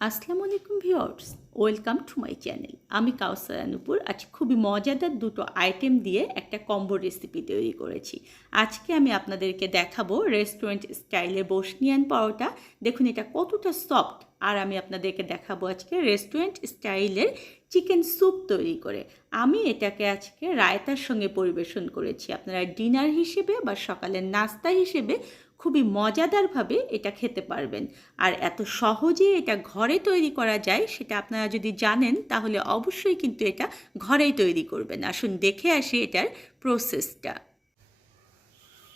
আসসালামু আলাইকুম viewers, welcome to my channel. আমি কাউসারা নূপুর। আজ খুবই মজাদার দুটো আইটেম দিয়ে একটা কম্বো রেসিপি তৈরি করেছি। আজকে আমি আপনাদেরকে দেখাবো রেস্টুরেন্ট স্টাইলে বসনিয়ান পরোটা। দেখুন এটা কতটা সফট। আর আমি আপনাদেরকে দেখাবো আজকে রেস্টুরেন্ট স্টাইলের চিকেন স্যুপ তৈরি করে। আমি এটাকে আজকে রায়তার সঙ্গে পরিবেশন করেছি। আপনারা ডিনার হিসেবে বা সকালের নাস্তা হিসেবে খুবই মজাদারভাবে এটা খেতে পারবেন। আর এত সহজে এটা ঘরে তৈরি করা যায় সেটা আপনারা যদি জানেন তাহলে অবশ্যই কিন্তু এটা ঘরেই তৈরি করবেন। আসুন দেখে আসি এটার প্রসেসটা।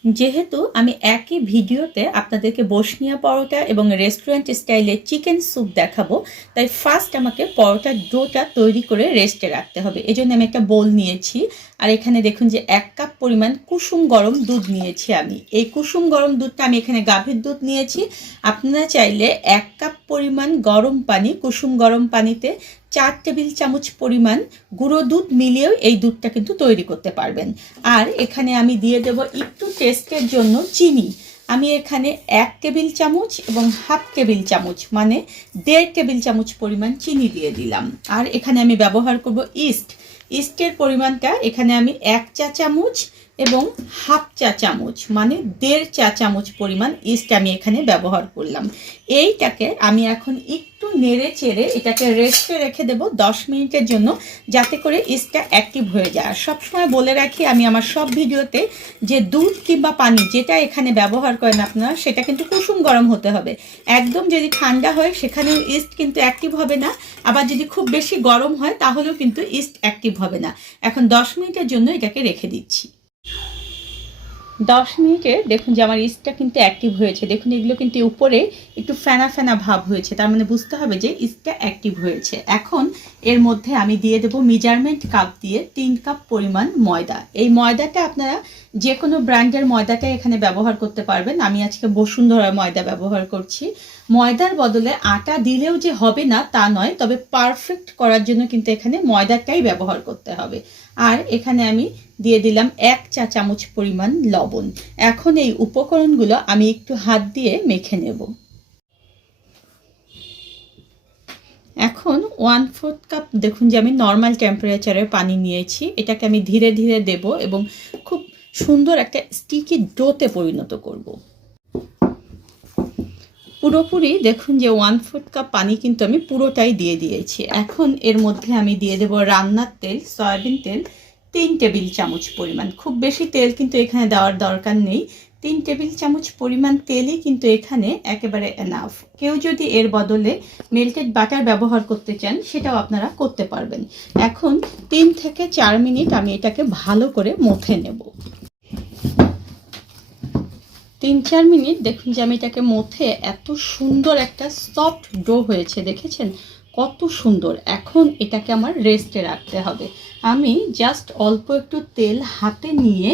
যেহেতু আমি একই ভিডিওতে আপনাদেরকে বসনিয়া পরোটা এবং রেস্টুরেন্ট স্টাইলে চিকেন স্যুপ দেখাবো, তাই ফার্স্ট আমাকে পরোটার ডোটা তৈরি করে রেস্টে রাখতে হবে। এজন্য আমি একটা বোল নিয়েছি, আর এখানে দেখুন যে 1 কাপ পরিমাণ কুসুম গরম দুধ নিয়েছি। আমি এই কুসুম গরম দুধটা আমি এখানে গাভীর দুধ নিয়েছি। আপনারা চাইলে 1 কাপ পরিমাণ গরম পানি, কুসুম গরম পানিতে 4 টেবিল চামচ পরিমাণ গুঁড়ো দুধ মিলিয়েও এই দুধটা কিন্তু তৈরি করতে পারবেন। আর এখানে আমি দিয়ে দেব একটু টেস্টের জন্য চিনি। আমি এখানে 1 টেবিল চামচ এবং হাফ টেবিল চামচ মানে 1.5 টেবিল চামচ পরিমাণ চিনি দিয়ে দিলাম। আর এখানে আমি ব্যবহার করব ইস্টের পরিমাণটা এখানে আমি 1 চা চামচ এবং হাফ চা চামচ মানে 1.5 চা চামচ পরিমাণ ইস্ট আমি এখানে ব্যবহার করলাম। এইটাকে আমি এখন একটু নেড়ে চেড়ে এটাকে রেস্টে রেখে দেব 10 মিনিটের জন্য, যাতে করে ইস্টটা অ্যাক্টিভ হয়ে যায়। আর সবসময় বলে রাখি আমি আমার সব ভিডিওতে যে দুধ কিংবা পানি যেটা এখানে ব্যবহার করেন আপনারা, সেটা কিন্তু কুসুম গরম হতে হবে। একদম যদি ঠান্ডা হয় সেখানে ইস্ট কিন্তু অ্যাক্টিভ হবে না, আবার যদি খুব বেশি গরম হয় তাহলেও কিন্তু ইস্ট অ্যাক্টিভ হবে না। এখন 10 মিনিটের জন্য এটাকে রেখে দিচ্ছি। 10 মিনিটে দেখুন যে আমার ইস্টটা কিন্তু অ্যাক্টিভ হয়েছে। দেখুন এগুলো কিন্তু উপরে একটু ফেনা ফেনা ভাব হয়েছে, তার মানে বুঝতে হবে যে ইস্টটা অ্যাক্টিভ হয়েছে। এখন এর মধ্যে আমি দিয়ে দেবো মেজারমেন্ট কাপ দিয়ে 3 কাপ পরিমাণ ময়দা। এই ময়দাটা আপনারা যে কোনো ব্র্যান্ডের ময়দাটা এখানে ব্যবহার করতে পারবেন। আমি আজকে বসুন্ধরা ময়দা ব্যবহার করছি। ময়দার বদলে আটা দিলেও যে হবে না তা নয়, তবে পারফেক্ট করার জন্য কিন্তু এখানে ময়দাটাই ব্যবহার করতে হবে। আর এখানে আমি দিয়ে দিলাম 1 চা চামচ পরিমাণ লবণ। এখন এই উপকরণগুলো আমি একটু হাত দিয়ে মেখে নেব। এখন 1/4 কাপ দেখুন যে আমি নর্মাল টেম্পারেচারের পানি নিয়েছি। এটাকে আমি ধীরে ধীরে দেব এবং খুব সুন্দর একটা স্টিকি ডোতে পরিণত করব। পুরোপুরি দেখুন যে 1/4 কাপ পানি কিন্তু আমি পুরোটাই দিয়ে দিয়েছি। এখন এর মধ্যে আমি দিয়ে দেব রান্নার তেল, সয়াবিন তেল 3 টেবিল চামচ পরিমাণ। খুব বেশি তেল কিন্তু এখানে দেওয়ার দরকার নেই। 3 টেবিল চামচ পরিমাণ তেলই কিন্তু এখানে একেবারে এনাফ। কেউ যদি এর বদলে মেল্টেড বাটার ব্যবহার করতে চান সেটাও আপনারা করতে পারবেন। এখন 3 থেকে 4 মিনিট আমি এটাকে ভালো করে মথে নেব। 3-4 মিনিট দেখুন যে আমি এটাকে মথে এত সুন্দর একটা সফট ডো হয়েছে, দেখেছেন কত সুন্দর। এখন এটাকে আমার রেস্টে রাখতে হবে। আমি জাস্ট অল্প একটু তেল হাতে নিয়ে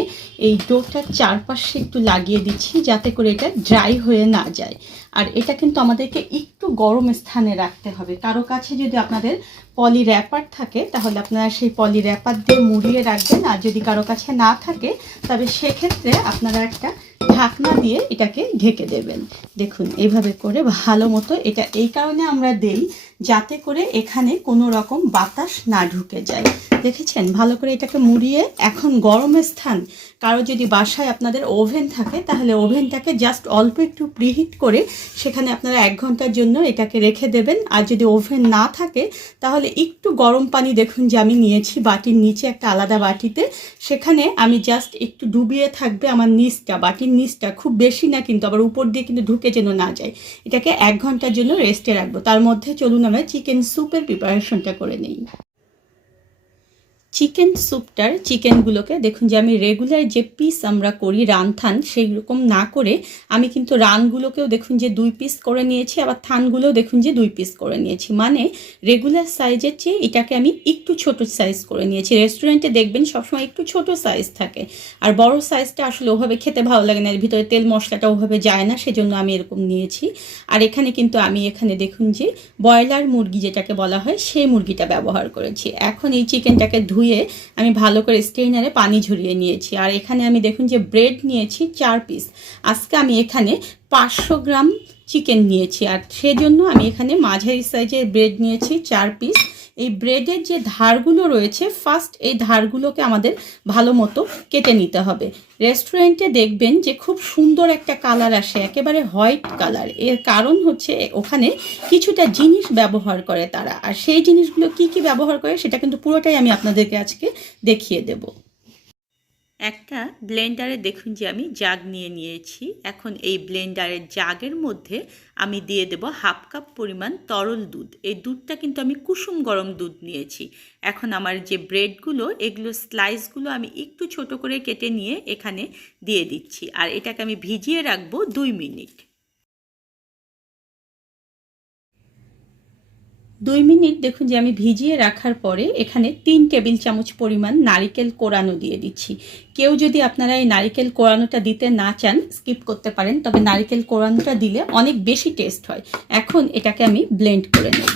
এই ডোটার চারপাশে একটু লাগিয়ে দিচ্ছি, যাতে করে এটা ড্রাই হয়ে না যায়। আর এটা কিন্তু আমাদেরকে একটু গরম স্থানে রাখতে হবে। কারো কাছে যদি আপনাদের পলি র্যাপার থাকে তাহলে আপনারা সেই পলি র্যাপার দিয়ে মুড়িয়ে রাখবেন। আর যদি কারো কাছে না থাকে তবে সেক্ষেত্রে আপনারা একটা ঢাকনা দিয়ে এটাকে ঢেকে দেবেন। দেখুন এইভাবে করে ভালো মতো, এটা এই কারণে আমরা দেই যাতে করে এখানে কোনো রকম বাতাস না ঢুকে যায়। দেখেছেন ভালো করে এটাকে মুড়িয়ে, এখন গরমের স্থান কারো যদি বাসায় আপনাদের ওভেন থাকে তাহলে ওভেনটাকে জাস্ট অল্প একটু প্রিহিট করে সেখানে আপনারা 1 ঘন্টার জন্য এটাকে রেখে দেবেন। আর যদি ওভেন না থাকে তাহলে একটু গরম পানি দেখুন যে আমি নিয়েছি বাটির নিচে একটা আলাদা বাটিতে, সেখানে আমি জাস্ট একটু ডুবিয়ে থাকবে আমার নিচটা, বাটির নিচটা, খুব বেশি না কিন্তু আবার উপর দিয়ে কিন্তু ঢুকে যেন না যায়। এটাকে 1 ঘন্টার জন্য রেস্টে রাখবো। তার মধ্যে চলুন আমরা চিকেন স্যুপের প্রিপারেশনটা করে নিই। চিকেন স্যুপটার চিকেনগুলোকে দেখুন যে আমি রেগুলার যে পিস আমরা করি রান থান সেই রকম না করে আমি কিন্তু রানগুলোকেও দেখুন যে 2 পিস করে নিয়েছি, আবার থানগুলোও দেখুন যে 2 পিস করে নিয়েছি। মানে রেগুলার সাইজের চেয়ে এটাকে আমি একটু ছোট সাইজ করে নিয়েছি। রেস্টুরেন্টে দেখবেন সবসময় একটু ছোট সাইজ থাকে, আর বড় সাইজটা আসলে ওভাবে খেতে ভালো লাগে না, এর ভিতরে তেল মশলাটা ওভাবে যায় না, সেজন্য আমি এরকম নিয়েছি। আর এখানে কিন্তু আমি এখানে দেখুন যে ব্রয়লার মুরগি যেটাকে বলা হয় সেই মুরগিটা ব্যবহার করেছি। এখন এই চিকেনটাকে ধুয়ে আমি ভালো করে স্ট্রেনারে পানি ঝরিয়ে নিয়েছি। আর এখানে আমি দেখুন যে ব্রেড নিয়েছি 4 পিস। আজকে আমি এখানে 500 গ্রাম চিকেন নিয়েছি। আর সেজন্য আমি এখানে মাঝারি সাইজের ব্রেড নিয়েছি 4 পিস। এই ব্রেডের যে ধারগুলো রয়েছে ফার্স্ট এই ধারগুলোকে আমাদের ভালো মতো কেটে নিতে হবে। রেস্টুরেন্টে দেখবেন যে খুব সুন্দর একটা কালার আসে, একেবারে হোয়াইট কালার। এর কারণ হচ্ছে ওখানে কিছুটা জিনিস ব্যবহার করে তারা, আর সেই জিনিসগুলো কি কি ব্যবহার করে সেটা কিন্তু পুরোটাই আমি আপনাদেরকে আজকে দেখিয়ে দেব। একটা ব্লেন্ডারে দেখুন যে আমি জাগ নিয়ে নিয়েছি। এখন এই ব্লেন্ডারের জাগের মধ্যে আমি দিয়ে দেব 1/2 কাপ পরিমাণ তরল দুধ। এই দুধটা কিন্তু আমি কুসুম গরম দুধ নিয়েছি। এখন আমার যে ব্রেডগুলো এগুলো স্লাইসগুলো আমি একটু ছোট করে কেটে নিয়ে এখানে দিয়ে দিচ্ছি, আর এটাকে আমি ভিজিয়ে রাখবো 2 মিনিট। 2 মিনিট দেখুন যে আমি ভিজিয়ে রাখার পরে এখানে 3 টেবিল চামচ পরিমাণ নারিকেল কোরানো দিয়ে দিচ্ছি। কেউ যদি আপনারা এই নারিকেল কোরানোটা দিতে না চান স্কিপ করতে পারেন, তবে নারিকেল কোরানোটা দিলে অনেক বেশি টেস্ট হয়। এখন এটাকে আমি ব্লেন্ড করে নেব।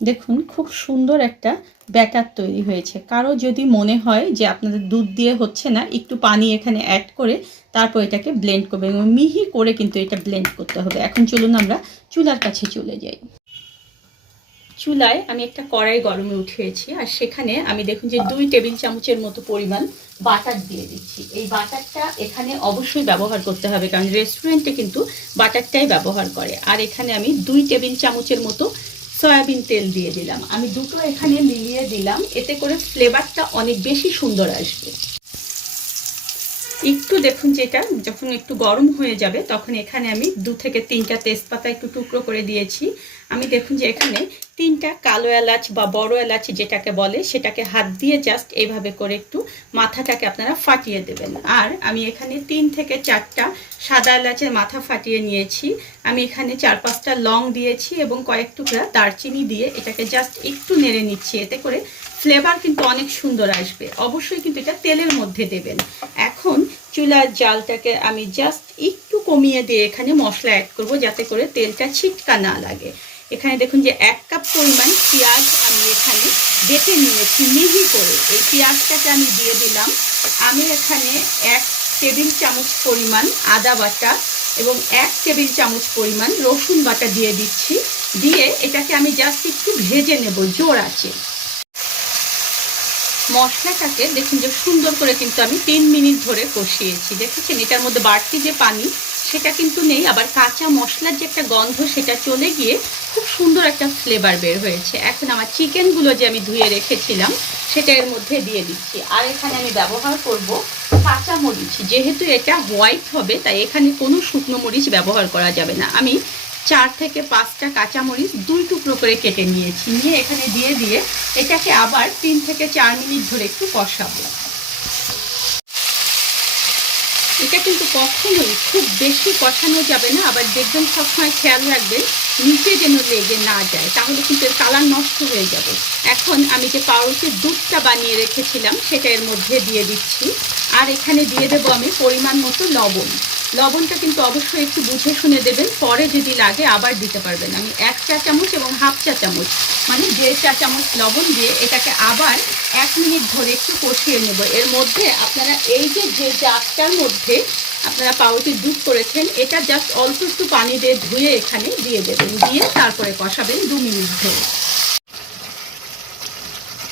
দেখুন খুব সুন্দর একটা ব্যাটার তৈরি হয়েছে। কারো যদি মনে হয় যে আপনাদের দুধ দিয়ে হচ্ছে না, একটু পানি এখানে অ্যাড করে তারপর এটাকে ব্লেন্ড করবে, এবং মিহি করে কিন্তু এটা ব্লেন্ড করতে হবে। এখন চলুন আমরা চুলার কাছে চলে যাই। চুলায় আমি একটা কড়াই গরমে উঠিয়েছি, আর সেখানে আমি দেখুন যে 2 টেবিল চামচের মতো পরিমাণ বাটার দিয়ে দিচ্ছি। এই বাটারটা এখানে অবশ্যই ব্যবহার করতে হবে, কারণ রেস্টুরেন্টে কিন্তু বাটারটাই ব্যবহার করে। আর এখানে আমি 2 টেবিল চামচের মতো সয়াবিন তেল দিয়ে দিলাম। আমি দুটো এখানে মিলিয়ে দিলাম, এতে করে ফ্লেভারটা অনেক বেশি সুন্দর আসবে। একটু দেখুন যেটা যখন একটু গরম হয়ে যাবে তখন এখানে আমি 2 থেকে 3টা তেজপাতা একটু টুকরো করে দিয়েছি। আমি দেখুন যে এখানে 3টা কালো এলাচ বা বড় এলাচ যেটাকে বলে সেটাকে হাত দিয়ে জাস্ট এইভাবে করে একটু মাথাটাকে আপনারা ফাটিয়ে দেবেন। আর আমি এখানে 3 থেকে 4টা সাদা এলাচের মাথা ফাটিয়ে নিয়েছি। আমি এখানে 4-5টা লং দিয়েছি এবং কয়েক টুকরা দারচিনি দিয়ে এটাকে জাস্ট একটু নেড়ে নিচ্ছি। এতে করে ফ্লেভার কিন্তু অনেক সুন্দর আসবে। অবশ্যই কিন্তু এটা তেলের মধ্যে দেবেন। এখন চুলার জালটাকে আমি জাস্ট একটু কমিয়ে দিয়ে এখানে মশলা অ্যাড করব, যাতে করে তেলটা ছিটকা না লাগে। এখানে দেখুন যে 1 কাপ পরিমাণ পেঁয়াজ আমি এখানে বেটে নিয়েছি মিহি করে। এই পেঁয়াজটাকে আমি দিয়ে দিলাম। আমি এখানে 1 টেবিল চামচ পরিমাণ আদা বাটা এবং 1 টেবিল চামচ পরিমাণ রসুন বাটা দিয়ে দিচ্ছি। দিয়ে এটাকে আমি জাস্ট একটু ভেজে নেব জোর আছে। মশলাটাকে দেখুন যে সুন্দর করে কিন্তু আমি 3 মিনিট ধরে কষিয়েছি। দেখেছেন এটার মধ্যে বাড়তি যে পানি সেটা কিন্তু নেই, আবার কাঁচা মশলার যে একটা গন্ধ সেটা চলে গিয়ে খুব সুন্দর একটা ফ্লেভার বের হয়েছে। এখন আমার চিকেনগুলো যে আমি ধুয়ে রেখেছিলাম সেটা এর মধ্যে দিয়ে দিচ্ছি। আর এখানে আমি ব্যবহার করব কাঁচা মরিচ। যেহেতু এটা হোয়াইট হবে তাই এখানে কোনো শুকনো মরিচ ব্যবহার করা যাবে না। আমি 4 থেকে 5টা কাঁচামরিচ 2 টুকরো করে কেটে নিয়েছি। নিয়ে এখানে দিয়ে এটাকে আবার 3 থেকে 4 মিনিট ধরে একটু কষাবো। এটা কিন্তু কখনোই খুব বেশি কষানো যাবে না, আবার দেখবেন সবসময় খেয়াল রাখবেন নিচে যেন লেগে না যায়, তাহলে কিন্তু এর কালার নষ্ট হয়ে যাবে। এখন আমি যে পাউরুটির দুধটা বানিয়ে রেখেছিলাম সেটা এর মধ্যে দিয়ে দিচ্ছি। আর এখানে দিয়ে দেবো আমি পরিমাণ মতো লবণ। লবণটা কিন্তু অবশ্যই একটু বুঝে শুনে দেবেন, পরে যদি লাগে আবার দিতে পারবেন। আমি 1 চা চামচ এবং 1/2 চা চামচ মানে 1.5 চা চামচ লবণ দিয়ে এটাকে আবার 1 মিনিট ধরে একটু কষিয়ে নেব। এর মধ্যে আপনারা এই যে জারটার মধ্যে আপনারা পাউরুটির দুধ করেছেন এটা জাস্ট অল্প একটু পানি দিয়ে ধুয়ে এখানে দিয়ে দেবেন, দিয়ে তারপরে কষাবেন 2 মিনিট ধরে।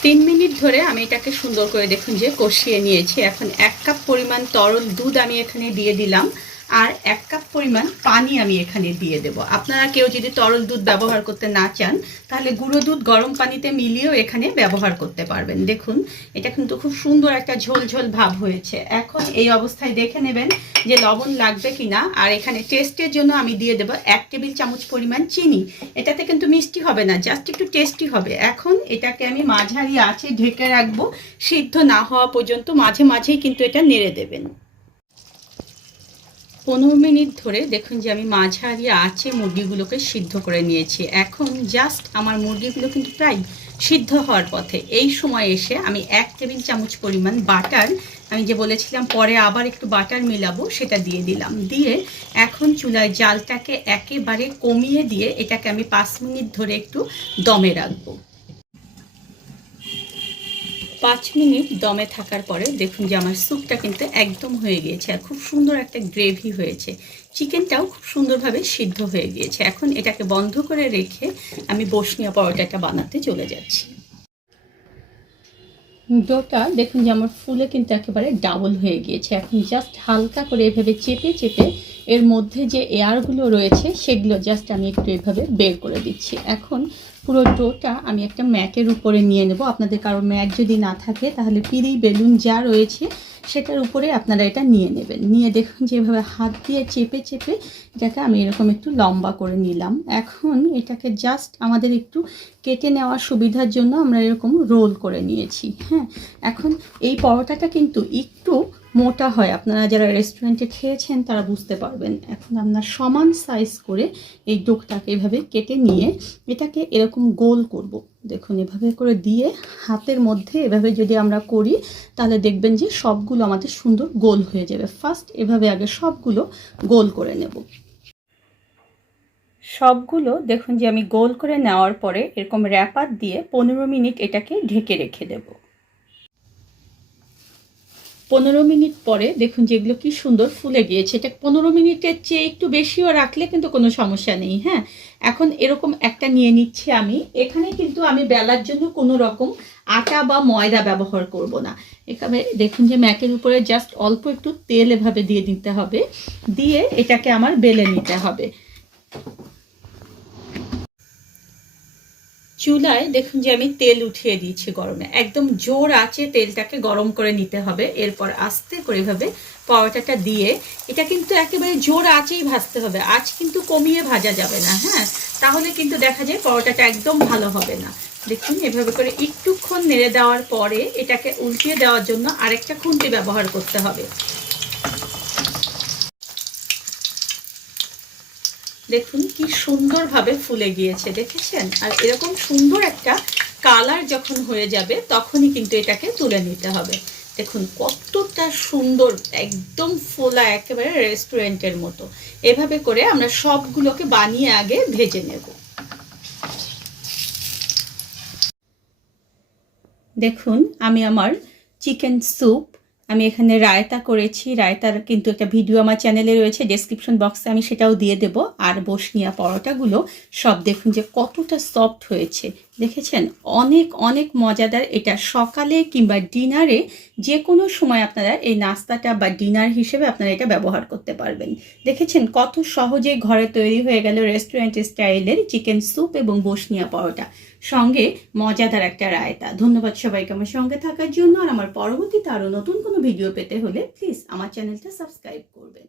3 মিনিট ধরে আমি এটাকে সুন্দর করে দেখুন যে কষিয়ে নিয়েছি। এখন 1 কাপ পরিমাণ তরল দুধ আমি এখানে দিয়ে দিলাম, আর 1 কাপ পরিমাণ পানি আমি এখানে দিয়ে দেব। আপনারা কেউ যদি তরল দুধ ব্যবহার করতে না চান তাহলে গুঁড়ো দুধ গরম পানিতে মিলিয়েও এখানে ব্যবহার করতে পারবেন। দেখুন এটা কিন্তু খুব সুন্দর একটা ঝোল ঝোল ভাব হয়েছে। এখন এই অবস্থায় দেখে নেবেন যে লবণ লাগবে কিনা। আর এখানে টেস্টের জন্য আমি দিয়ে দেব 1 টেবিল চামচ পরিমাণ চিনি। এটাতে কিন্তু মিষ্টি হবে না, জাস্ট একটু টেস্টি হবে। এখন এটাকে আমি মাঝারি আঁচে ঢেকে রাখবো সিদ্ধ না হওয়া পর্যন্ত। মাঝে মাঝেই কিন্তু এটা নেড়ে দেবেন। 15 মিনিট ধরে দেখুন যে আমি মাঝারি আঁচে মুরগিগুলোকে সিদ্ধ করে নিয়েছি। এখন জাস্ট আমার মুরগিগুলো কিন্তু প্রায় সিদ্ধ হওয়ার পথে। এই সময় এসে আমি 1 টেবিল চামচ পরিমাণ বাটার, আমি যে বলেছিলাম পরে আবার একটু বাটার মিলাবো, সেটা দিয়ে দিলাম। দিয়ে এখন চুলায় জালটাকে একেবারে কমিয়ে দিয়ে এটাকে আমি 5 মিনিট ধরে একটু দমে রাখবো। 5 মিনিট দমে থাকার পরে দেখুন যে আমার স্যুপটা কিন্তু একদম হয়ে গিয়েছে আর খুব সুন্দর একটা গ্রেভি হয়েছে। চিকেনটাও খুব সুন্দরভাবে সিদ্ধ হয়ে গিয়েছে। এখন এটাকে বন্ধ করে রেখে আমি বসনিয়া পরোটাটা বানাতে চলে যাচ্ছি। ডোটা দেখুন যে আমার ফুলে কিন্তু একেবারে ডাবল হয়ে গিয়েছে। এখন জাস্ট হালকা করে এভাবে চেপে চেপে এর মধ্যে যে এয়ারগুলো রয়েছে সেগুলো জাস্ট আমি একটু এভাবে বের করে দিচ্ছি। এখন পুরো ডোটা আমি একটা ম্যাটের উপরে নিয়ে নেব। আপনাদের কারো ম্যাট যদি না থাকে তাহলে পিঁড়ি বেলুন যা রয়েছে সেটার উপরে আপনারা এটা নিয়ে নেবেন। নিয়ে দেখুন যে এভাবে হাত দিয়ে চেপে চেপে এটাকে আমি এরকম একটু লম্বা করে নিলাম। এখন এটাকে জাস্ট আমাদের একটু কেটে নেওয়ার সুবিধার জন্য আমরা এরকম রোল করে নিয়েছি। হ্যাঁ, এখন এই পরোটাটা কিন্তু একটু মোটা হয়, আপনারা যারা রেস্টুরেন্টে খেয়েছেন তারা বুঝতে পারবেন। এখন আমরা সমান সাইজ করে এই ডোটাকে এভাবে কেটে নিয়ে এটাকে এরকম গোল করব। দেখুন এভাবে করে দিয়ে হাতের মধ্যে এভাবে যদি আমরা করি তাহলে দেখবেন যে সবগুলো আমাদের সুন্দর গোল হয়ে যাবে। ফার্স্ট এভাবে আগে সবগুলো গোল করে নেব। সবগুলো দেখুন যে আমি গোল করে নেওয়ার পরে এরকম র্যাপার দিয়ে 15 মিনিট এটাকে ঢেকে রেখে দেব। 15 মিনিট পরে দেখুন যেগুলো কি সুন্দর ফুলে গিয়েছে। এটা 15 মিনিটের চেয়ে একটু বেশিও রাখলে কিন্তু কোনো সমস্যা নেই। হ্যাঁ, এখন এরকম একটা নিয়ে নিচ্ছি আমি। এখানে কিন্তু আমি বেলার জন্য কোনো রকম আটা বা ময়দা ব্যবহার করব না। এখানে দেখুন যে ম্যাটের উপরে জাস্ট অল্প একটু তেল এভাবে দিয়ে দিতে হবে, দিয়ে এটাকে আমার বেলে নিতে হবে। চুলায় দেখুন যে আমি তেল উঠিয়ে দিয়েছি গরমে। একদম জোর আঁচে তেলটাকে গরম করে নিতে হবে। এরপর আস্তে করে এভাবে পরোটাটা দিয়ে এটা কিন্তু একেবারে জোর আঁচেই ভাজতে হবে। আঁচ কিন্তু কমিয়ে ভাজা যাবে না। হ্যাঁ, তাহলে কিন্তু দেখা যায় পরোটাটা একদম ভালো হবে না। দেখুন এভাবে করে একটুক্ষণ নেড়ে দেওয়ার পরে এটাকে উল্টিয়ে দেওয়ার জন্য আরেকটা খুন্তি ব্যবহার করতে হবে। দেখুন কি সুন্দরভাবে ফুলে গিয়েছে, দেখেছেন? আর এরকম সুন্দর একটা কালার যখন হয়ে যাবে তখনই কিন্তু এটাকে তুলে নিতে হবে। দেখুন কতটা সুন্দর, একদম ফোলা, একেবারে রেস্টুরেন্টের মতো। এভাবে করে আমরা সবগুলোকে বানিয়ে আগে ভেজে নেব। দেখুন আমি আমার চিকেন স্যুপ, আমি এখানে রায়তা করেছি। রায়তার কিন্তু একটা ভিডিও আমার চ্যানেলে রয়েছে, ডেসক্রিপশন বক্সে আমি সেটাও দিয়ে দেব। আর বসনিয়া পরোটাগুলো সব দেখুন যে কতটা সফট হয়েছে, দেখেছেন? অনেক অনেক মজাদার। এটা সকালে কিংবা ডিনারে যে কোনো সময় আপনারা এই নাস্তাটা বা ডিনার হিসেবে আপনারা এটা ব্যবহার করতে পারবেন। দেখেছেন কত সহজে ঘরে তৈরি হয়ে গেল রেস্টুরেন্ট স্টাইলের চিকেন স্যুপ এবং বসনিয়া পরোটা, সঙ্গে মজাদার একটা রায়তা। ধন্যবাদ সবাইকে আমার সঙ্গে থাকার জন্য। আর আমার পরবর্তীতে আরও নতুন কোনো ভিডিও পেতে হলে প্লিজ আমার চ্যানেলটা সাবস্ক্রাইব করবেন।